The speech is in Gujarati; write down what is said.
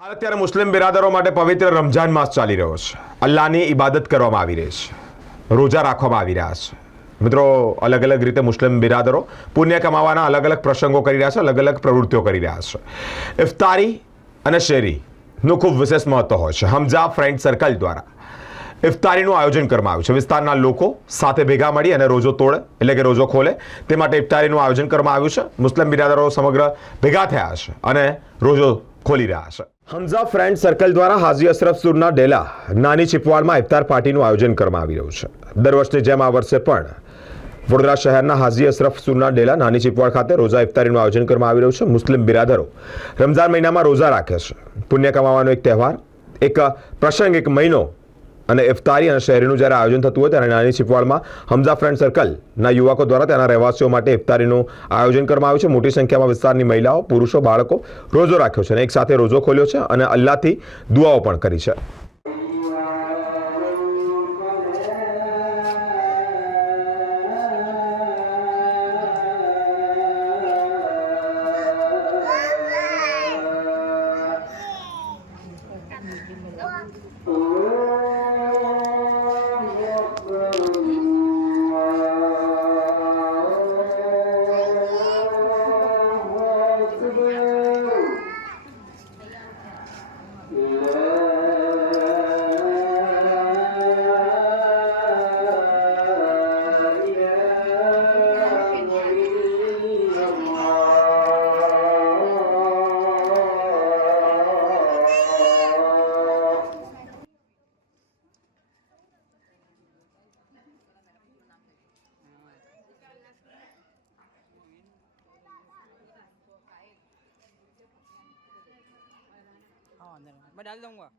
હાલ અત્યારે મુસ્લિમ બિરાદરો માટે પવિત્ર રમઝાન માસ ચાલી રહ્યો છે. અલ્લાહની ઇબાદત કરવામાં આવી રહી છે. રોજા રાખવામાં આવી રહ્યા છે. મિત્રો, અલગ અલગ રીતે મુસ્લિમ બિરાદરો પુણ્ય કમાવાના અલગ અલગ પ્રસંગો કરી રહ્યા છે, અલગ અલગ પ્રવૃત્તિઓ કરી રહ્યા છે. ઇફતારી અને શેરીનું ખૂબ વિશેષ મહત્વ હોય છે. હમઝા ફ્રેન્ડ સર્કલ દ્વારા ઇફતારીનું આયોજન કરવામાં આવ્યું છે. વિસ્તારના લોકો સાથે ભેગા મળી અને રોજો તોડે, એટલે કે રોજો ખોલે, તે માટે ઇફતારીનું આયોજન કરવામાં આવ્યું છે. મુસ્લિમ બિરાદરો સમગ્ર ભેગા થયા છે અને રોજો ખોલી રહ્યા છે. હમઝા ફ્રેન્ડ સર્કલ દ્વારા હાજી અશરફ સુરના ડેલા નાની ચીપવાડમાં ઇફતાર પાર્ટીનું આયોજન કરવામાં આવી રહ્યું છે. દર વર્ષની જેમ આ વર્ષે પણ વડોદરા શહેરના હાજી અશરફ સુરના ડેલા નાની ચીપવાડ ખાતે રોઝા ઇફતારીનું આયોજન કરવામાં આવી રહ્યું છે. મુસ્લિમ બિરાદરો રમઝાન મહિનામાં રોઝા રાખે છે. પુણ્ય કમાવાનો એક તહેવાર, એક પ્રસંગ, એક મહિનો અને ઇફતારી અને શહેરીનું જ્યારે આયોજન થતું હોય ત્યારે નાની છીપવાડમાં હમઝા ફ્રેન્ડ સર્કલના યુવકો દ્વારા ત્યાંના રહેવાસીઓ માટે ઇફતારીનું આયોજન કરવામાં આવ્યું છે. મોટી સંખ્યામાં વિસ્તારની મહિલાઓ, પુરુષો, બાળકો રોજો રાખ્યો છે અને એક સાથે રોજો ખોલ્યો છે અને અલ્લાહથી દુઆઓ પણ કરી છે. વાંધો નહીં મેં ડાલ દઉંગા